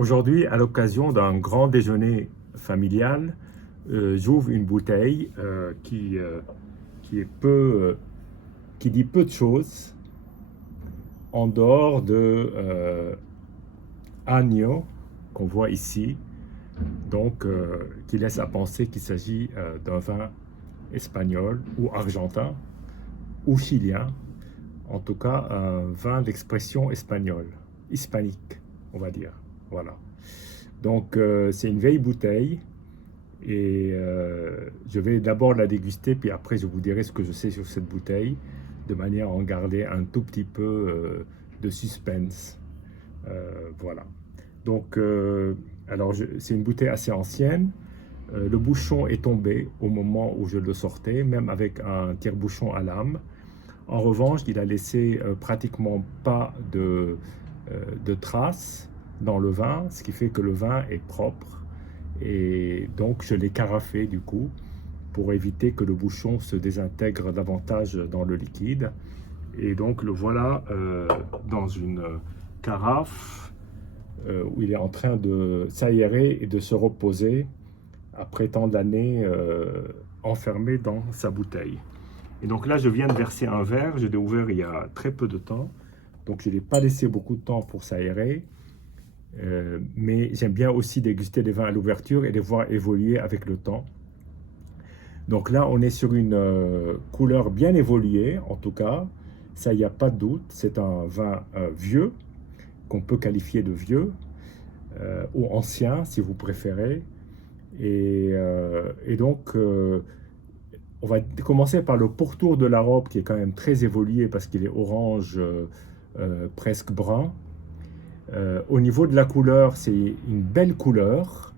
Aujourd'hui, à l'occasion d'un grand déjeuner familial, j'ouvre une bouteille qui est qui dit peu de choses en dehors de Agno qu'on voit ici, donc qui laisse à penser qu'il s'agit d'un vin espagnol ou argentin ou chilien, en tout cas un vin d'expression espagnole, hispanique, on va dire. Voilà. Donc c'est une vieille bouteille et je vais d'abord la déguster, puis après je vous dirai ce que je sais sur cette bouteille, de manière à en garder un tout petit peu de suspense. Voilà. Donc, c'est une bouteille assez ancienne. Le bouchon est tombé au moment où je le sortais, même avec un tire-bouchon à lame. En revanche, il a laissé pratiquement pas de traces dans le vin, ce qui fait que le vin est propre. Et donc, je l'ai carafé du coup pour éviter que le bouchon se désintègre davantage dans le liquide. Et donc, le voilà dans une carafe où il est en train de s'aérer et de se reposer après tant d'années enfermé dans sa bouteille. Et donc là, je viens de verser un verre, je l'ai ouvert il y a très peu de temps, donc je ne l'ai pas laissé beaucoup de temps pour s'aérer, mais j'aime bien aussi déguster les vins à l'ouverture et les voir évoluer avec le temps. Donc là, on est sur une couleur bien évoluée, en tout cas, ça, il n'y a pas de doute, c'est un vin vieux, qu'on peut qualifier de vieux, ou ancien, si vous préférez. Et donc, on va commencer par le pourtour de la robe qui est quand même très évolué parce qu'il est orange, presque brun. Au niveau de la couleur, c'est une belle couleur,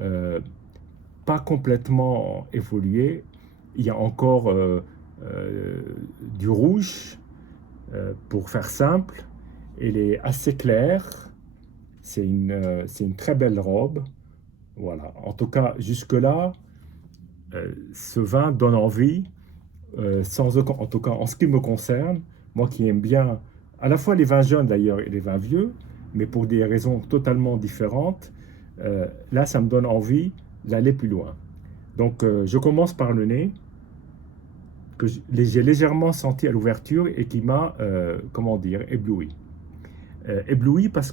euh, pas complètement évoluée. Il y a encore du rouge, pour faire simple. Elle est assez claire. C'est une très belle robe. Voilà. En tout cas, jusque-là, ce vin donne envie, sans aucun, en tout cas en ce qui me concerne, moi qui aime bien à la fois les vins jeunes d'ailleurs et les vins vieux, mais pour des raisons totalement différentes, là ça me donne envie d'aller plus loin. Donc je commence par le nez, que j'ai légèrement senti à l'ouverture et qui m'a, comment dire, ébloui. Ébloui parce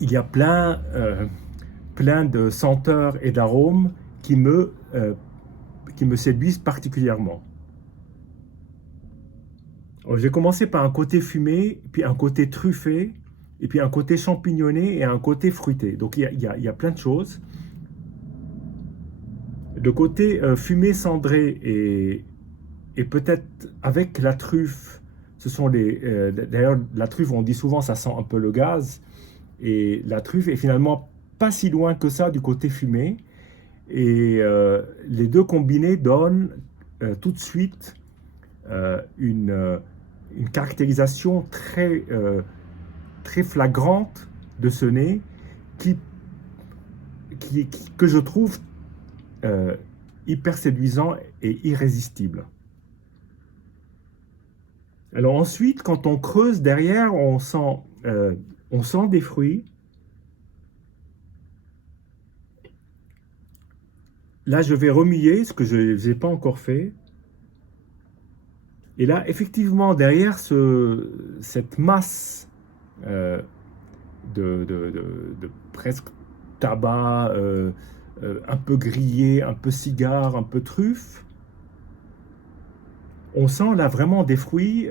il y a plein de senteurs et d'arômes qui me séduisent particulièrement. J'ai commencé par un côté fumé, puis un côté truffé, et puis un côté champignonné et un côté fruité. Donc il y a plein de choses. Le côté fumé cendré et peut-être avec la truffe, d'ailleurs la truffe, on dit souvent ça sent un peu le gaz, et la truffe est finalement pas si loin que ça du côté fumé. Et les deux combinés donnent tout de suite une caractérisation très flagrante de ce nez qui, que je trouve euh, hyper séduisant et irrésistible. Alors ensuite, quand on creuse derrière, on sent des fruits. Là, je vais remuer, ce que je n'ai pas encore fait. Et là, effectivement, derrière cette masse euh, de presque tabac, un peu grillé, un peu cigare, un peu truffe, on sent là vraiment des fruits,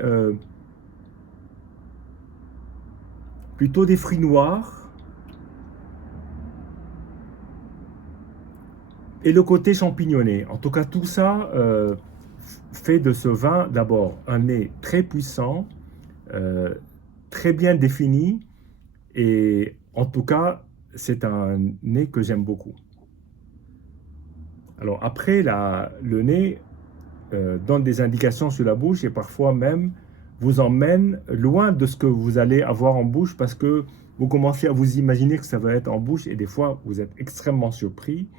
plutôt des fruits noirs, et le côté champignonné. En tout cas, tout ça fait de ce vin d'abord un nez très puissant, euh, très bien défini, et en tout cas, c'est un nez que j'aime beaucoup. Alors après, le nez donne des indications sur la bouche et parfois même vous emmène loin de ce que vous allez avoir en bouche parce que vous commencez à vous imaginer que ça va être en bouche et des fois vous êtes extrêmement surpris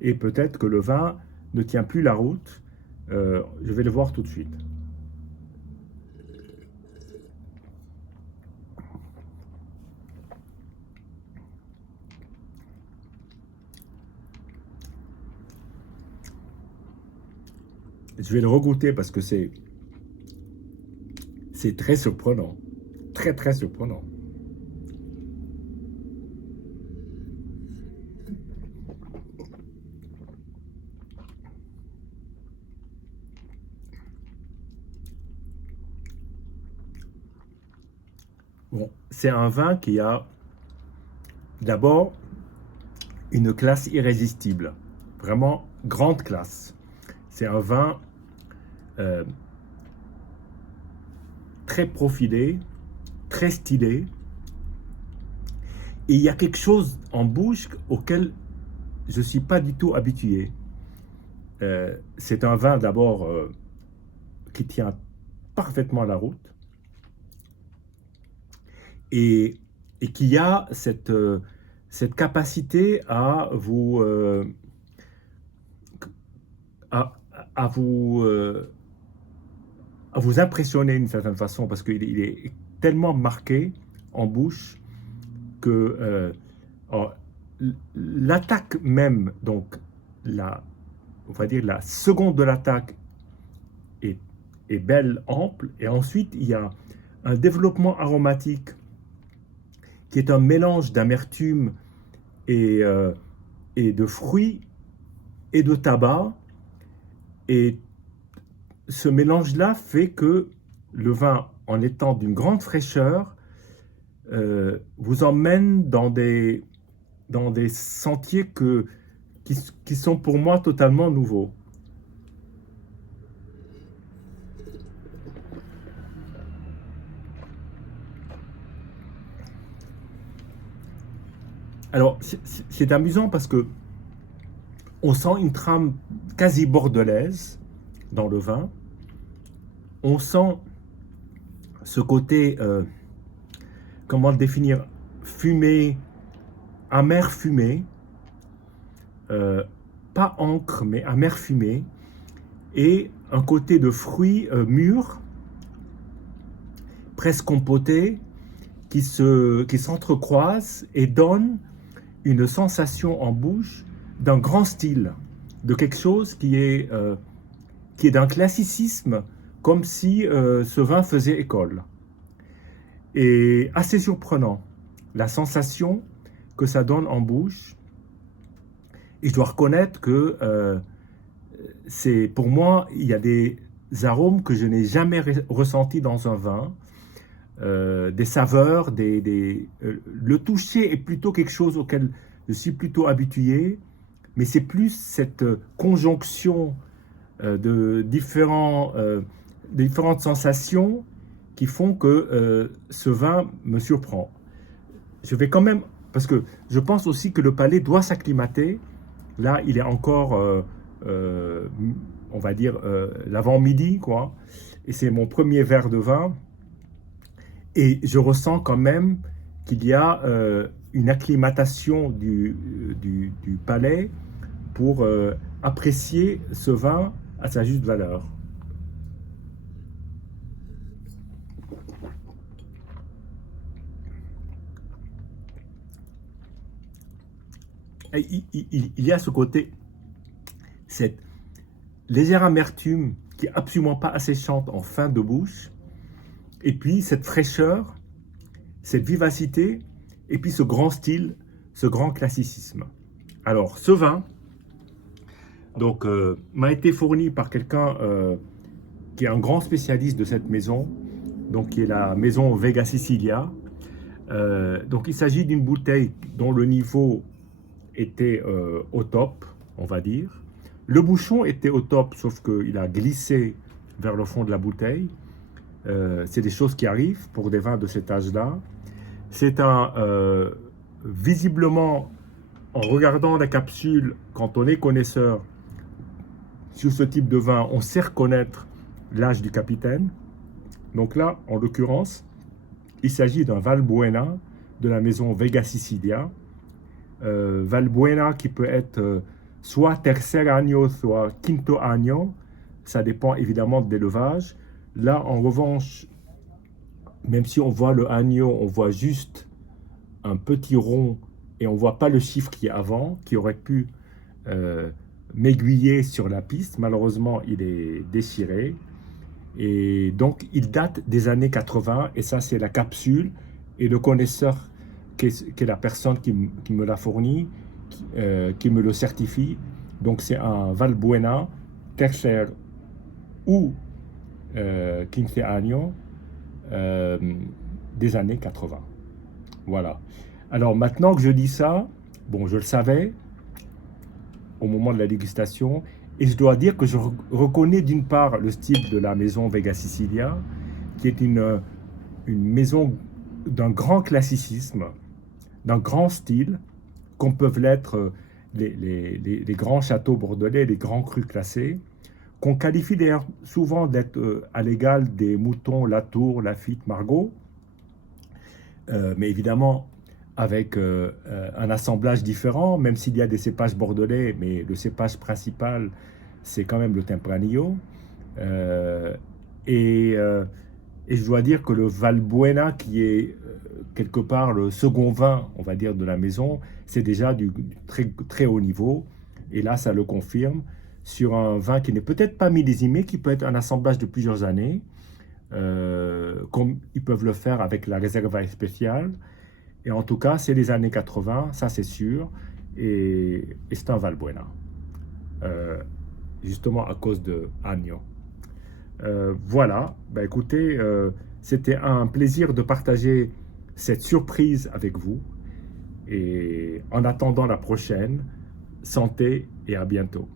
et peut-être que le vin ne tient plus la route. Je vais le voir tout de suite. Je vais le regoûter parce que c'est très surprenant. Très, très surprenant. Bon, c'est un vin qui a d'abord une classe irrésistible. Vraiment grande classe. C'est un vin euh, très profilé, très stylé. Et il y a quelque chose en bouche auquel je ne suis pas du tout habitué. C'est un vin d'abord qui tient parfaitement la route et, et qui a cette capacité à, à vous, à vous impressionner d'une certaine façon parce qu'il est tellement marqué en bouche que alors, l'attaque même, donc on va dire la seconde de l'attaque est, est belle, ample, et ensuite il y a un développement aromatique qui est un mélange d'amertume et, euh, et de fruits et de tabac. Et ce mélange-là fait que le vin, en étant d'une grande fraîcheur, vous emmène dans des sentiers qui sont pour moi totalement nouveaux. Alors, c'est amusant parce que on sent une trame quasi bordelaise dans le vin. On sent ce côté, comment le définir, fumé, amer fumé, euh, pas encre, mais amer fumé, et un côté de fruits mûrs, presque compotés, qui s'entrecroisent et donnent une sensation en bouche d'un grand style, de quelque chose qui est d'un classicisme, comme si ce vin faisait école. Et assez surprenant, la sensation que ça donne en bouche. Et je dois reconnaître que c'est pour moi, il y a des arômes que je n'ai jamais ressentis dans un vin, des saveurs, le toucher est plutôt quelque chose auquel je suis plutôt habitué, mais c'est plus cette conjonction différentes sensations qui font que ce vin me surprend. Je vais quand même, parce que je pense aussi que le palais doit s'acclimater. Là, il est encore, euh, on va dire, l'avant-midi, quoi. Et c'est mon premier verre de vin. Et je ressens quand même qu'il y a une acclimatation du palais pour apprécier ce vin à sa juste valeur. Et il y a ce côté, cette légère amertume qui est absolument pas asséchante en fin de bouche, et puis cette fraîcheur, cette vivacité, et puis ce grand style, ce grand classicisme. Alors, ce vin, donc, m'a été fourni par quelqu'un qui est un grand spécialiste de cette maison, donc qui est la maison Vega Sicilia. Donc, il s'agit d'une bouteille dont le niveau était au top, on va dire. Le bouchon était au top, sauf qu'il a glissé vers le fond de la bouteille. C'est des choses qui arrivent pour des vins de cet âge-là. C'est visiblement, en regardant la capsule, quand on est connaisseur sur ce type de vin, on sait reconnaître l'âge du capitaine. Donc là, en l'occurrence, il s'agit d'un Valbuena de la maison Vega Sicilia. Valbuena qui peut être soit tercer año, soit quinto año. Ça dépend évidemment de l'élevage. Là, en revanche, même si on voit le agneau, on voit juste un petit rond et on voit pas le chiffre qui est avant, qui aurait pu euh, m'aiguiller sur la piste. Malheureusement, il est déchiré. Et donc, il date des années 80. Et ça, c'est la capsule. Et le connaisseur, qui est la personne qui me l'a fourni, qui me le certifie. Donc, c'est un Valbuena, Kercher ou 15 años des années 80. Voilà. Alors, maintenant que je dis ça, bon, je le savais au moment de la dégustation, et je dois dire que je reconnais d'une part le style de la maison Vega Sicilia, qui est une maison d'un grand classicisme, d'un grand style, comme peuvent l'être les grands châteaux bordelais, les grands crus classés, qu'on qualifie d'ailleurs souvent d'être à l'égal des Moutons, Latour, Lafite, Margaux, mais évidemment avec un assemblage différent, même s'il y a des cépages bordelais, mais le cépage principal, c'est quand même le Tempranillo. Euh, et, euh, et je dois dire que le Valbuena, qui est quelque part le second vin, on va dire, de la maison, c'est déjà du très, très haut niveau. Et là, ça le confirme sur un vin qui n'est peut-être pas millésimé, qui peut être un assemblage de plusieurs années, comme ils peuvent le faire avec la Reserva spéciale. Et en tout cas, c'est les années 80, ça c'est sûr, et c'est un Valbuena, euh, justement à cause de Agno. Voilà, bah, écoutez, c'était un plaisir de partager cette surprise avec vous. Et en attendant la prochaine, santé et à bientôt.